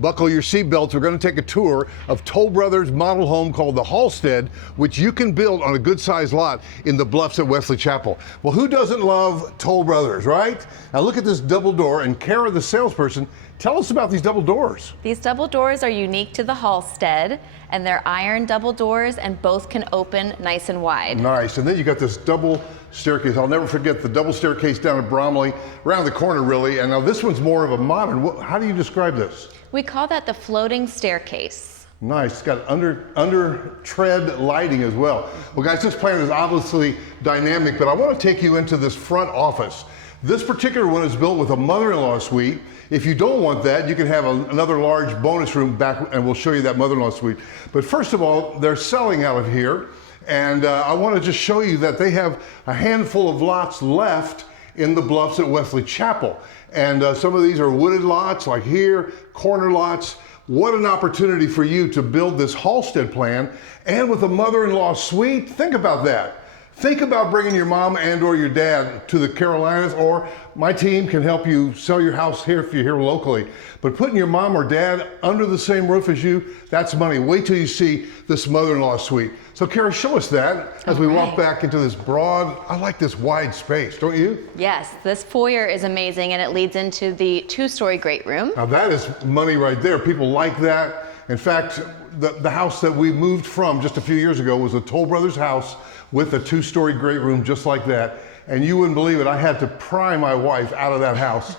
Buckle your seatbelts. We're going to take a tour of Toll Brothers' model home called the HALSTEAD, which you can build on a good-sized lot in the Bluffs at Wesley Chapel. Well, who doesn't love Toll Brothers, right? Now look at this double door, and Kara, the salesperson, tell us about these double doors. These double doors are unique to the HALSTEAD, and they're iron double doors, and both can open nice and wide. Nice. And then you got this double staircase. I'll never forget the double staircase down at Bromley, around the corner really. And now this one's more of a modern. How do you describe this? We call that the floating staircase. Nice. It's got under tread lighting as well. Well, guys, this plan is obviously dynamic, but I want to take you into this front office. This particular one is built with a mother-in-law suite. If you don't want that, you can have another large bonus room back, and we'll show you that mother-in-law suite. But first of all, they're selling out of here, and I want to just show you that they have a handful of lots left in the Bluffs at Wesley Chapel. And some of these are wooded lots, like here, corner lots. What an opportunity for you to build this HALSTEAD plan, and with a mother-in-law suite. Think about that. Think about bringing your mom and or your dad to the Carolinas, or my team can help you sell your house here if you're here locally. But putting your mom or dad under the same roof as you, that's money. Wait till you see this mother-in-law suite. So Kara, show us that as we walk back into this broad, I like this wide space, don't you? Yes, this foyer is amazing, and it leads into the two-story great room. Now that is money right there. People like that. In fact, the house that we moved from just a few years ago was a Toll Brothers house with a two-story great room just like that. And you wouldn't believe it, I had to pry my wife out of that house.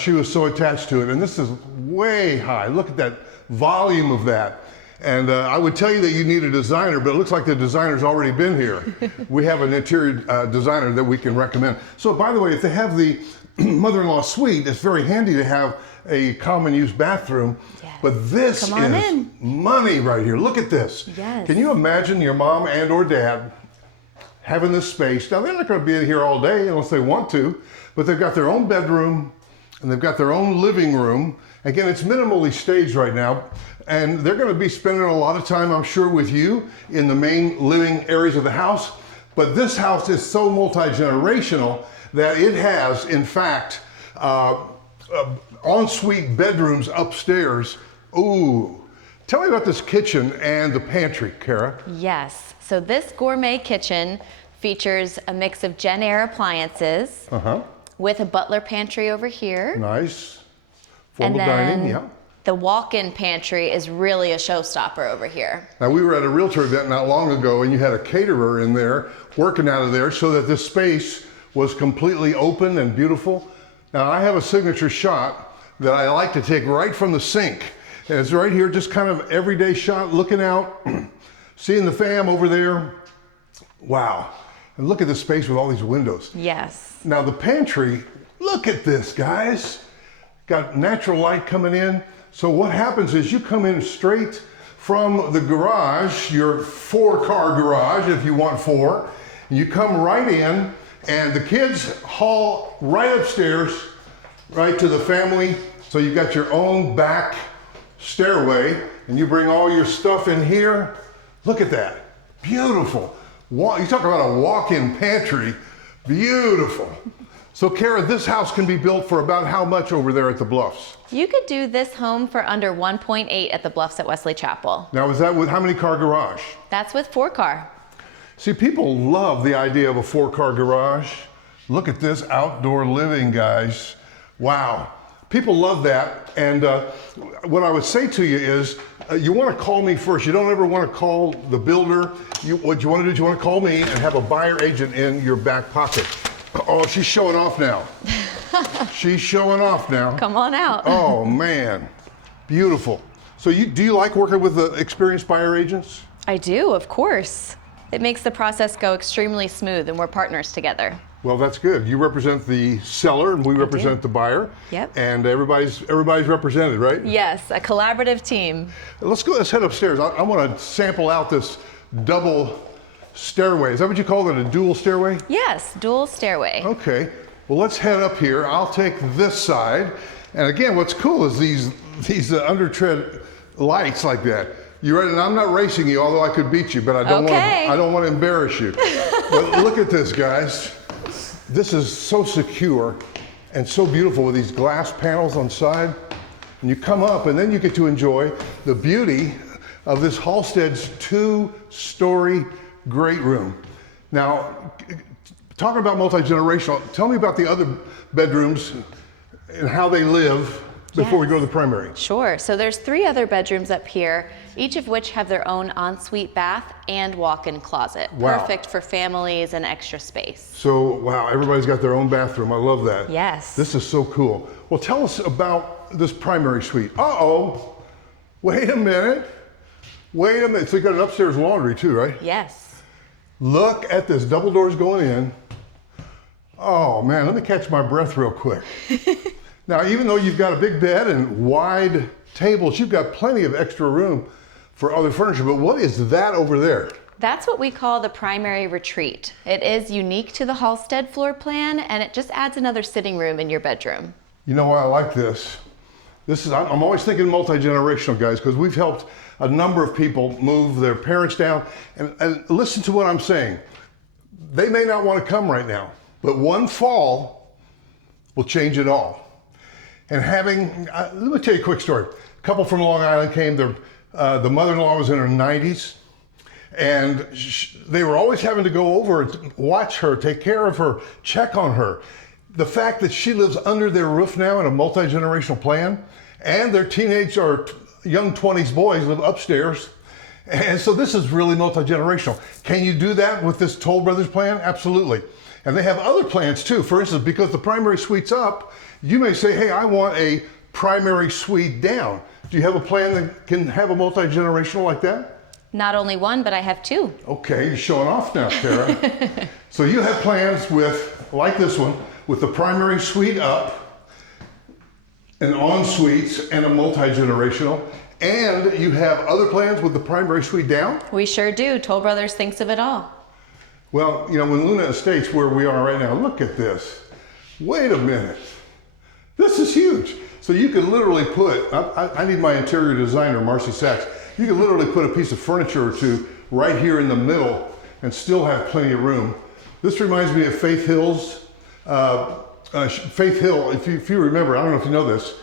She was so attached to it. And this is way high. Look at that volume of that. And I would tell you that you need a designer, but it looks like the designer's already been here. We have an interior designer that we can recommend. So by the way, if they have the mother-in-law suite, it's very handy to have a common use bathroom. Yes. But this is money right here. Look at this. Yes. Can you imagine your mom and or dad having this space? Now they're not going to be here all day unless they want to, but they've got their own bedroom and they've got their own living room. Again, it's minimally staged right now, and they're going to be spending a lot of time, I'm sure, with you in the main living areas of the house. But this house is so multi-generational that it has, in fact, ensuite bedrooms upstairs. Ooh. Tell me about this kitchen and the pantry, Kara. Yes. So this gourmet kitchen features a mix of Jenn-Air appliances with a butler pantry over here. Nice. Formal dining, yeah. The walk-in pantry is really a showstopper over here. Now, we were at a realtor event not long ago, and you had a caterer in there working out of there so that this space was completely open and beautiful. Now, I have a signature shot that I like to take right from the sink. And it's right here, just kind of everyday shot, looking out, seeing the fam over there. Wow. And look at this space with all these windows. Yes. Now the pantry, look at this, guys. Got natural light coming in. So what happens is you come in straight from the garage, your 4-car garage, if you want 4, and you come right in, and the kids haul right upstairs, right to the family. So you've got your own back stairway, and you bring all your stuff in here. Look at that, beautiful. You talk about a walk-in pantry, beautiful. So Kara, this house can be built for about how much over there at the Bluffs? You could do this home for under 1.8 at the Bluffs at Wesley Chapel. Now, is that with how many car garage? That's with 4-car. See, people love the idea of a 4-car garage. Look at this outdoor living, guys. Wow. People love that. And what I would say to you is, you want to call me first. You don't ever want to call the builder. What you want to do is you want to call me and have a buyer agent in your back pocket. Oh, she's showing off now. She's showing off now. Come on out. Oh, man. Beautiful. So do you like working with experienced buyer agents? I do, of course. It makes the process go extremely smooth, and we're partners together. Well, that's good. You represent the seller, and we represent the buyer. Yep. And everybody's represented, right? Yes, a collaborative team. Let's head upstairs. I want to sample out this double stairway. Is that what you call it, a dual stairway? Yes, dual stairway. Okay. Well, let's head up here. I'll take this side. And again, what's cool is these under tread lights like that. You ready? And I'm not racing you, although I could beat you, but I don't want to embarrass you. But look at this, guys. This is so secure and so beautiful with these glass panels on side. And you come up and then you get to enjoy the beauty of this HALSTEAD's 2-story great room. Now, talking about multi-generational, tell me about the other bedrooms and how they live before we go to the primary. Sure. So there's 3 other bedrooms up here, each of which have their own ensuite bath and walk-in closet. Wow. Perfect for families and extra space. So, wow, everybody's got their own bathroom. I love that. Yes. This is so cool. Well, tell us about this primary suite. Uh-oh. Wait a minute. Wait a minute. So you got an upstairs laundry too, right? Yes. Look at this. Double doors going in. Oh, man, let me catch my breath real quick. Now, even though you've got a big bed and wide tables, you've got plenty of extra room for other furniture, but what is that over there? That's what we call the primary retreat. It is unique to the HALSTEAD floor plan, and it just adds another sitting room in your bedroom. You know why I like this? I'm always thinking multi-generational, guys, because we've helped a number of people move their parents down. And listen to what I'm saying. They may not want to come right now, but one fall will change it all. And let me tell you a quick story. A couple from Long Island came. The mother-in-law was in her 90s, and they were always having to go over and watch her, take care of her, check on her. The fact that she lives under their roof now in a multi-generational plan, and their teenage or young 20s boys live upstairs. And so this is really multi-generational. Can you do that with this Toll Brothers plan? Absolutely. And they have other plans too. For instance, because the primary suite's up, you may say, hey, I want a primary suite down. Do you have a plan that can have a multi-generational like that? Not only one, but I have 2. Okay, you're showing off now, Kara. So you have plans with, like this one, with the primary suite up, an en-suites, and a multi-generational. And you have other plans with the primary suite down? We sure do. Toll Brothers thinks of it all. Well, you know, when Luna Estates, where we are right now, look at this. Wait a minute. This is huge. So you can literally put, I need my interior designer, Marcy Sachs, you can literally put a piece of furniture or two right here in the middle and still have plenty of room. This reminds me of Faith Hill's, Faith Hill, if you remember, I don't know if you know this,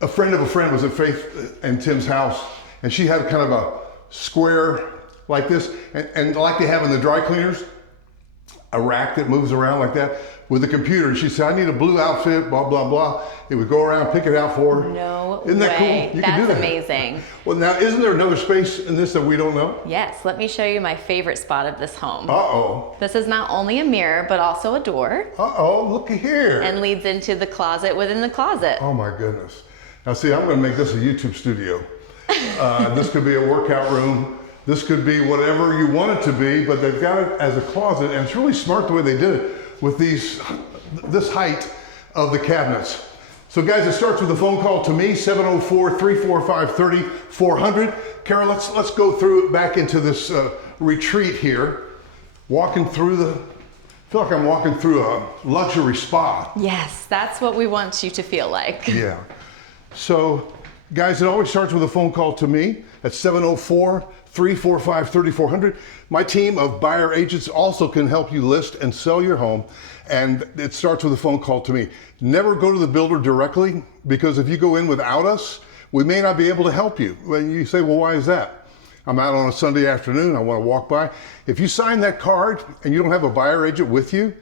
a friend of a friend was at Faith and Tim's house, and she had kind of a square like this, and like they have in the dry cleaners, a rack that moves around like that with a computer. And she said, I need a blue outfit, blah, blah, blah. It would go around, pick it out for her. No Isn't that way. cool? You That's can do that. amazing. Well, now, isn't there another space in this that we don't know? Yes, let me show you my favorite spot of this home. Uh-oh. This is not only a mirror, but also a door. Uh-oh, looky here. And leads into the closet within the closet. Oh my goodness. Now see, I'm gonna make this a YouTube studio. This could be a workout room. This could be whatever you want it to be, but they've got it as a closet, and it's really smart the way they did it with this height of the cabinets. So guys, it starts with a phone call to me, 704-345-3400. Kara, let's go through back into this retreat here. Walking through I feel like I'm walking through a luxury spa. Yes, that's what we want you to feel like. Yeah. So guys, it always starts with a phone call to me at 704-345-3400. My team of buyer agents also can help you list and sell your home. And it starts with a phone call to me. Never go to the builder directly, because if you go in without us, we may not be able to help you. When you say, well, why is that? I'm out on a Sunday afternoon, I want to walk by. If you sign that card and you don't have a buyer agent with you,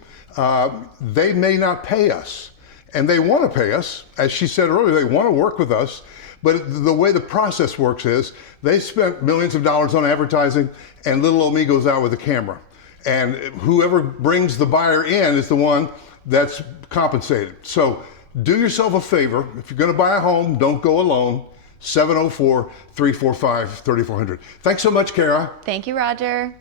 they may not pay us. And they want to pay us, as she said earlier, they want to work with us. But the way the process works is they spent millions of dollars on advertising, and little old me goes out with a camera. And whoever brings the buyer in is the one that's compensated. So do yourself a favor. If you're going to buy a home, don't go alone. 704-345-3400. Thanks so much, Kara. Thank you, Roger.